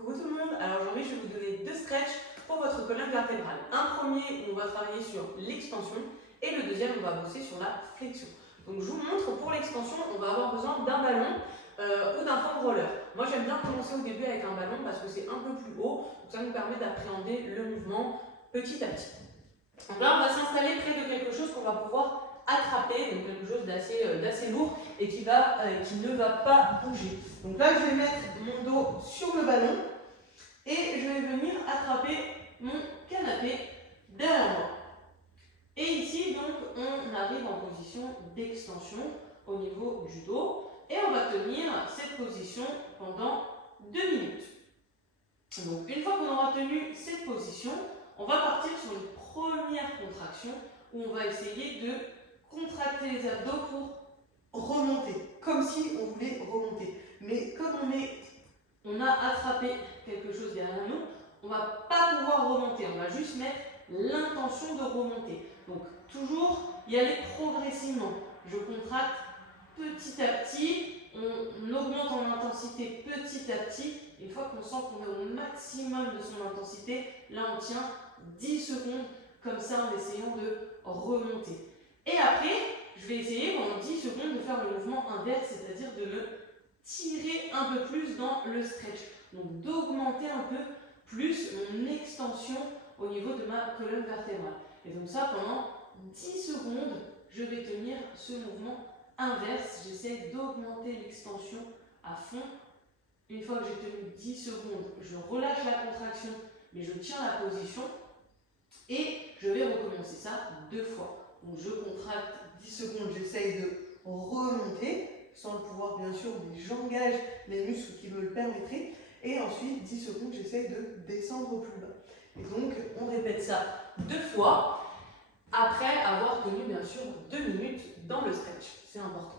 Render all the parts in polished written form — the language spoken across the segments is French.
Coucou tout le monde, alors aujourd'hui je vais vous donner deux stretches pour votre colonne vertébrale. Un premier, on va travailler sur l'extension et le deuxième, on va bosser sur la flexion. Donc je vous montre, pour l'extension, on va avoir besoin d'un ballon ou d'un foam roller. Moi j'aime bien commencer au début avec un ballon parce que c'est un peu plus haut, donc ça nous permet d'appréhender le mouvement petit à petit. Donc là on va s'installer près de quelque chose qu'on va pouvoir attraper, donc quelque chose d'assez lourd et qui ne va pas bouger. Donc là je vais mettre mon dos sur le ballon et je vais venir attraper mon canapé derrière moi. Et ici donc on arrive en position d'extension au niveau du dos et on va tenir cette position pendant 2 minutes. Donc une fois qu'on aura tenu cette position, on va partir sur une première contraction où on va essayer de contracter les abdos pour remonter, comme si on voulait remonter. Mais comme on a attrapé quelque chose derrière nous, on ne va pas pouvoir remonter, on va juste mettre l'intention de remonter. Donc toujours y aller progressivement. Je contracte petit à petit, on augmente en intensité petit à petit. Une fois qu'on sent qu'on est au maximum de son intensité, là on tient 10 secondes comme ça en essayant de remonter. Et après, je vais essayer pendant 10 secondes de faire le mouvement inverse, c'est-à-dire de me tirer un peu plus dans le stretch. Donc d'augmenter un peu plus mon extension au niveau de ma colonne vertébrale. Et donc ça, pendant 10 secondes, je vais tenir ce mouvement inverse. J'essaie d'augmenter l'extension à fond. Une fois que j'ai tenu 10 secondes, je relâche la contraction, mais je tiens la position. Et je vais recommencer ça 2 fois. Donc je contracte 10 secondes, j'essaye de remonter, sans le pouvoir bien sûr, mais j'engage les muscles qui me le permettraient. Et ensuite, 10 secondes, j'essaye de descendre au plus bas. Et donc, on répète ça 2 fois, après avoir tenu bien sûr 2 minutes dans le stretch. C'est important.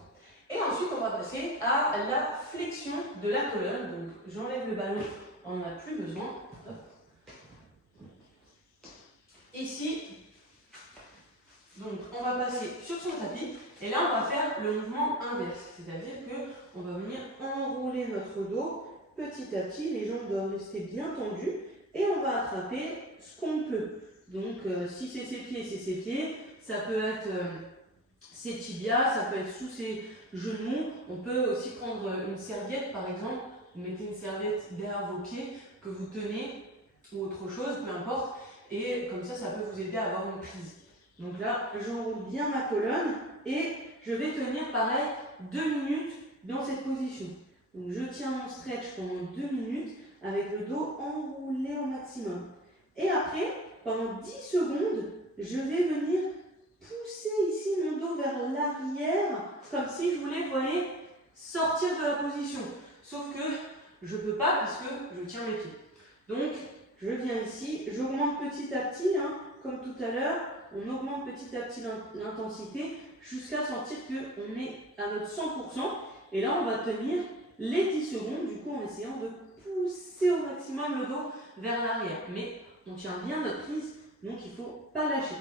Et ensuite, on va passer à la flexion de la colonne. Donc, j'enlève le ballon, on n'en a plus besoin. Hop. Ici, donc on va passer sur son tapis et là on va faire le mouvement inverse, c'est-à-dire qu'on va venir enrouler notre dos petit à petit, les jambes doivent rester bien tendues et on va attraper ce qu'on peut. Donc si c'est ses pieds, c'est ses pieds, ça peut être ses tibias, ça peut être sous ses genoux, on peut aussi prendre une serviette par exemple, vous mettez une serviette derrière vos pieds que vous tenez ou autre chose, peu importe. Et comme ça, ça peut vous aider à avoir une prise. Donc là, j'enroule bien ma colonne et je vais tenir pareil 2 minutes dans cette position. Donc je tiens mon stretch pendant 2 minutes avec le dos enroulé au maximum. Et après, pendant 10 secondes, je vais venir pousser ici mon dos vers l'arrière, comme si je voulais, vous voyez, sortir de la position. Sauf que je ne peux pas puisque je tiens mes pieds. Donc, je viens ici, j'augmente petit à petit, comme tout à l'heure, on augmente petit à petit l'intensité jusqu'à sentir qu'on est à notre 100%. Et là, on va tenir les 10 secondes, du coup, en essayant de pousser au maximum le dos vers l'arrière. Mais on tient bien notre prise, donc il ne faut pas lâcher.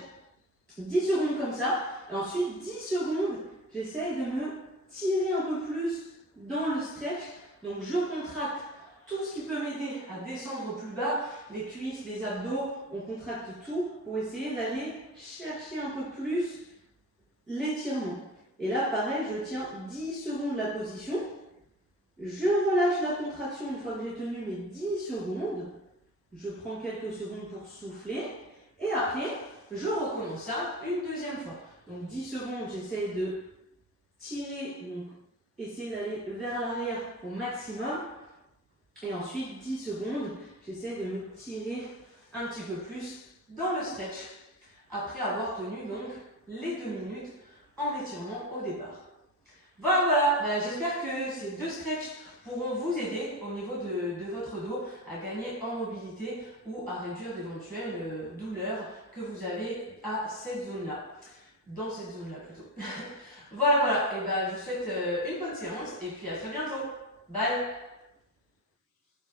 10 secondes comme ça, et ensuite 10 secondes, j'essaye de me tirer un peu plus dans le stretch. Donc je contracte tout ce qui peut m'aider à descendre au plus bas, les cuisses, les abdos, on contracte tout pour essayer d'aller chercher un peu plus l'étirement. Et là, pareil, je tiens 10 secondes la position, je relâche la contraction une fois que j'ai tenu mes 10 secondes, je prends quelques secondes pour souffler, et après, je recommence ça une deuxième fois. Donc 10 secondes, j'essaye de tirer, donc essayer d'aller vers l'arrière au maximum. Et ensuite, 10 secondes, j'essaie de me tirer un petit peu plus dans le stretch. Après avoir tenu donc les 2 minutes en étirement au départ. Voilà, j'espère que ces 2 stretches pourront vous aider au niveau de votre dos à gagner en mobilité ou à réduire d'éventuelles douleurs que vous avez à cette zone-là. Dans cette zone-là plutôt. Voilà, et je vous souhaite une bonne séance et puis à très bientôt. Bye!